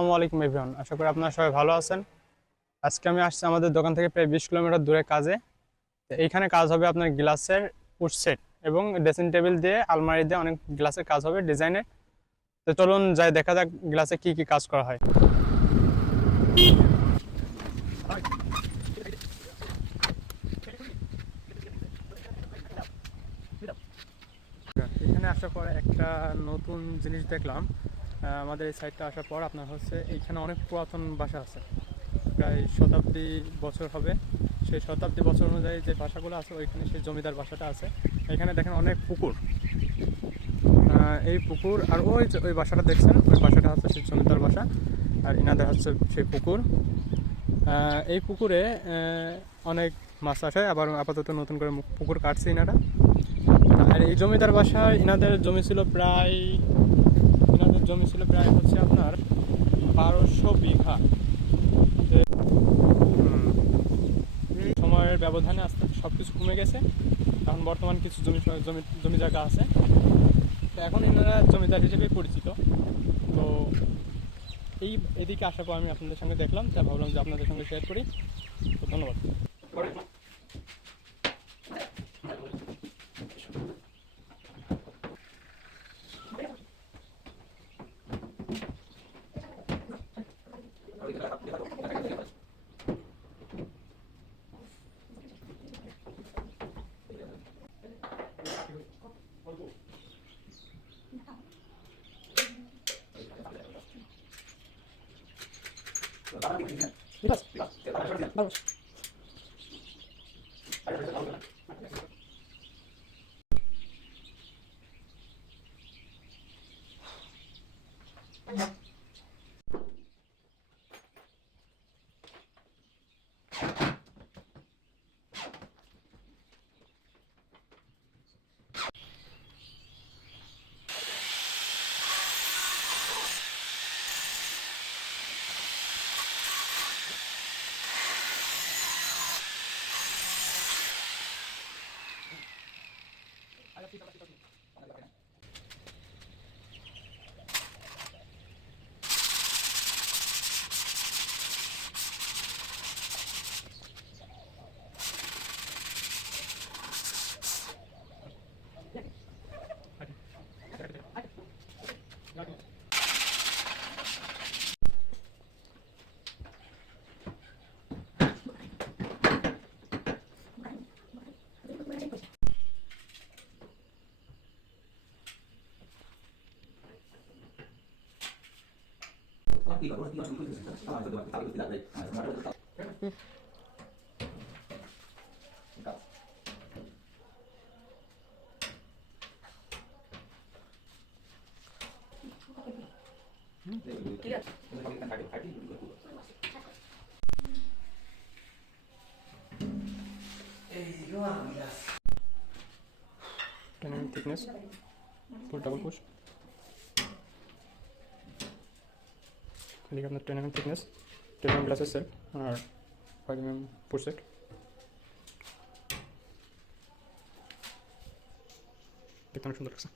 আসসালামু আলাইকুম এভরিওয়ান, আশা করি আপনারা সবাই ভালো আছেন। আজকে আমি আসছি আমাদের দোকান থেকে প্রায় 20 কিলোমিটার দূরে কাজে। তো এইখানে কাজ হবে আপনার গ্লাসের পুশ সেট এবং ড্রেসিং টেবিল দিয়ে আলমারি দিয়ে অনেক গ্লাসের কাজ হবে ডিজাইনের। তো চলুন যাই দেখা যাক গ্লাসে কি কি কাজ করা হয়। এখানে আসার পর একটা নতুন জিনিস দেখলাম। আমাদের এই সাইডটা আসার পর আপনার হচ্ছে এইখানে অনেক পুরাতন বাসা আছে, প্রায় শতাব্দী বছর হবে। সেই শতাব্দী বছর অনুযায়ী যে বাসাগুলো আছে ওইখানে সেই জমিদার বাসাটা আছে। এখানে দেখেন অনেক পুকুর, এই পুকুর আর ওই যে ওই বাসাটা দেখছেন ওই বাসাটা হচ্ছে সেই জমিদার বাসা, আর ইনাদের হচ্ছে সেই পুকুর। এই পুকুরে অনেক মাছ আসে, আবার আপাতত নতুন করে পুকুর কাটছে ইনারা। আর এই জমিদার বাসায় ইনাদের জমি ছিল প্রায় হচ্ছে আপনার 1200 বিঘা। সময়ের ব্যবধানে আস্তে আস্তে সব কিছু কমে গেছে। এখন বর্তমান কিছু জমি জায়গা আছে, তো এখন এনারা জমিদার হিসেবে পরিচিত। তো এদিকে আসার পর আমি আপনাদের সঙ্গে দেখলাম, তাই ভাবলাম যে আপনাদের সঙ্গে শেয়ার করি। তো ধন্যবাদ। Dynamic thickness for double push. আপনার dynamic thickness 10 mm গ্লাসের সেট আর 5 mm পুশ সেট। দেখতে অনেক সুন্দর লাগছে।